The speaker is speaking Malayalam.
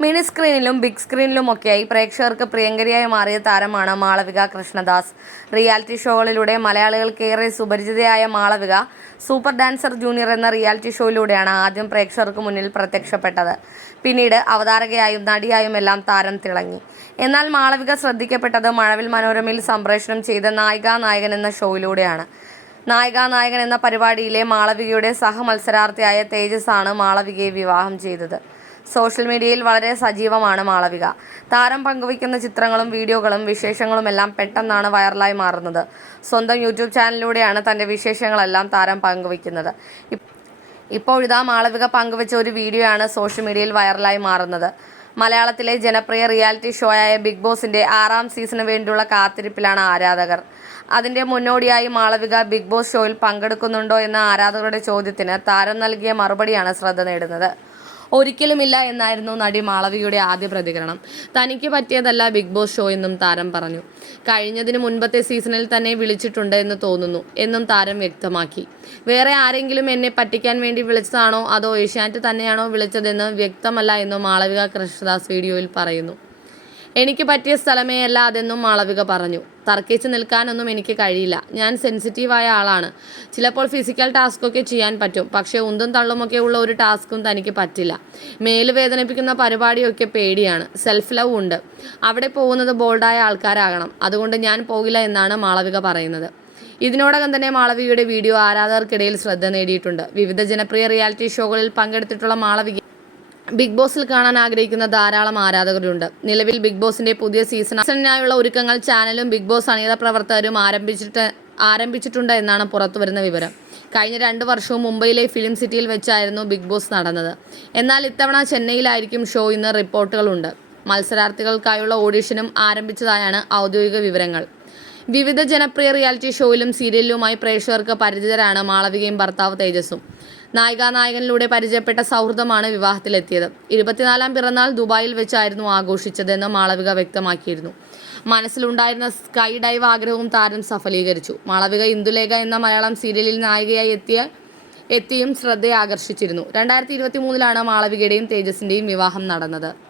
മിനി സ്ക്രീനിലും ബിഗ് സ്ക്രീനിലുമൊക്കെയായി പ്രേക്ഷകർക്ക് പ്രിയങ്കരിയായി മാറിയ താരമാണ് മാളവിക കൃഷ്ണദാസ്. റിയാലിറ്റി ഷോകളിലൂടെ മലയാളികൾക്കേറെ സുപരിചിതയായ മാളവിക സൂപ്പർ ഡാൻസർ ജൂനിയർ എന്ന റിയാലിറ്റി ഷോയിലൂടെയാണ് ആദ്യം പ്രേക്ഷകർക്ക് മുന്നിൽ പ്രത്യക്ഷപ്പെട്ടത്. പിന്നീട് അവതാരകയായും നടിയായും എല്ലാം താരം തിളങ്ങി. എന്നാൽ മാളവിക ശ്രദ്ധിക്കപ്പെട്ടത് മഴവിൽ മനോരമയിൽ സംപ്രേഷണം ചെയ്ത നായിക നായകൻ എന്ന ഷോയിലൂടെയാണ്. നായിക നായകൻ എന്ന പരിപാടിയിലെ മാളവികയുടെ സഹമത്സരാർത്ഥിയായ തേജസ് ആണ് മാളവികയെ വിവാഹം ചെയ്തത്. സോഷ്യൽ മീഡിയയിൽ വളരെ സജീവമാണ് മാളവിക. താരം പങ്കുവയ്ക്കുന്ന ചിത്രങ്ങളും വീഡിയോകളും വിശേഷങ്ങളും എല്ലാം പെട്ടെന്നാണ് വൈറലായി മാറുന്നത്. സ്വന്തം യൂട്യൂബ് ചാനലിലൂടെയാണ് തന്റെ വിശേഷങ്ങളെല്ലാം താരം പങ്കുവയ്ക്കുന്നത്. ഇപ്പോഴിതാ മാളവിക പങ്കുവച്ച ഒരു വീഡിയോയാണ് സോഷ്യൽ മീഡിയയിൽ വൈറലായി മാറുന്നത്. മലയാളത്തിലെ ജനപ്രിയ റിയാലിറ്റി ഷോയായ ബിഗ് ബോസിന്റെ ആറാം സീസണിന് വേണ്ടിയുള്ള കാത്തിരിപ്പിലാണ് ആരാധകർ. അതിന്റെ മുന്നോടിയായി മാളവിക ബിഗ് ബോസ് ഷോയിൽ പങ്കെടുക്കുന്നുണ്ടോ എന്ന ആരാധകരുടെ ചോദ്യത്തിന് താരം നൽകിയ മറുപടിയാണ് ശ്രദ്ധ നേടുന്നത്. ഒരിക്കലുമില്ല എന്നായിരുന്നു നടി മാളവിയുടെ ആദ്യ പ്രതികരണം. തനിക്ക് പറ്റിയതല്ല ബിഗ് ബോസ് ഷോ എന്നും താരം പറഞ്ഞു. കഴിഞ്ഞതിന് മുൻപത്തെ സീസണിൽ തന്നെ വിളിച്ചിട്ടുണ്ട് എന്ന് തോന്നുന്നു എന്നും താരം വ്യക്തമാക്കി. വേറെ ആരെങ്കിലും എന്നെ പറ്റിക്കാൻ വേണ്ടി വിളിച്ചതാണോ? അതോ ഏഷ്യാനെറ്റ് തന്നെയാണോ വിളിച്ചതെന്ന് വ്യക്തമല്ല എന്നും മാളവിക കൃഷ്ണദാസ് വീഡിയോയിൽ പറയുന്നു. എനിക്ക് പറ്റിയ സ്ഥലമേ അല്ല അതെന്നും മാളവിക പറഞ്ഞു. തർക്കിച്ച് നിൽക്കാനൊന്നും എനിക്ക് കഴിയില്ല. ഞാൻ സെൻസിറ്റീവായ ആളാണ്. ചിലപ്പോൾ ഫിസിക്കൽ ടാസ്കൊക്കെ ചെയ്യാൻ പറ്റും. പക്ഷേ ഉന്തും തള്ളുമൊക്കെ ഉള്ള ഒരു ടാസ്കും തനിക്ക് പറ്റില്ല. മേൽ വേദനിപ്പിക്കുന്ന പരിപാടിയൊക്കെ പേടിയാണ്. സെൽഫ് ലവ് ഉണ്ട്. അവിടെ പോകുന്നത് ബോൾഡായ ആൾക്കാരാകണം. അതുകൊണ്ട് ഞാൻ പോകില്ല എന്നാണ് മാളവിക പറയുന്നത്. ഇതിനോടകം തന്നെ മാളവികയുടെ വീഡിയോ ആരാധകർക്കിടയിൽ ശ്രദ്ധ നേടിയിട്ടുണ്ട്. വിവിധ ജനപ്രിയ റിയാലിറ്റി ഷോകളിൽ പങ്കെടുത്തിട്ടുള്ള മാളവിക ബിഗ് ബോസിൽ കാണാൻ ആഗ്രഹിക്കുന്ന ധാരാളം ആരാധകരുണ്ട്. നിലവിൽ ബിഗ് ബോസിന്റെ പുതിയ സീസണിനായുള്ള ഒരുക്കങ്ങൾ ചാനലും ബിഗ് ബോസ് അണിയറ പ്രവർത്തകരും ആരംഭിച്ചിട്ട് ആരംഭിച്ചിട്ടുണ്ട് എന്നാണ് പുറത്തുവരുന്ന വിവരം. കഴിഞ്ഞ രണ്ട് വർഷവും മുംബൈയിലെ ഫിലിം സിറ്റിയിൽ വെച്ചായിരുന്നു ബിഗ് ബോസ് നടന്നത്. എന്നാൽ ഇത്തവണ ചെന്നൈയിലായിരിക്കും ഷോ ഇന്ന് റിപ്പോർട്ടുകളുണ്ട്. മത്സരാർത്ഥികൾക്കായുള്ള ഓഡിഷനും ആരംഭിച്ചതായാണ് ഔദ്യോഗിക വിവരങ്ങൾ. വിവിധ ജനപ്രിയ റിയാലിറ്റി ഷോയിലും സീരിയലിലുമായി പ്രേക്ഷകർക്ക് പരിചിതരാണ് മാളവികയും ഭർത്താവ് തേജസ്സും. നായികാ നായകനിലൂടെ പരിചയപ്പെട്ട സൗഹൃദമാണ് വിവാഹത്തിലെത്തിയത്. ഇരുപത്തിനാലാം പിറന്നാൾ ദുബായിൽ വെച്ചായിരുന്നു ആഘോഷിച്ചതെന്ന് മാളവിക വ്യക്തമാക്കിയിരുന്നു. മനസ്സിലുണ്ടായിരുന്ന സ്കൈ ഡൈവ് ആഗ്രഹവും താരം സഫലീകരിച്ചു. മാളവിക ഇന്ദുലേഖ എന്ന മലയാളം സീരിയലിൽ നായികയായി എത്തിയ എത്തിയും ശ്രദ്ധയെ ആകർഷിച്ചിരുന്നു രണ്ടായിരത്തി ഇരുപത്തി മൂന്നിലാണ് മാളവികയുടെയും തേജസിന്റെയും വിവാഹം നടന്നത്.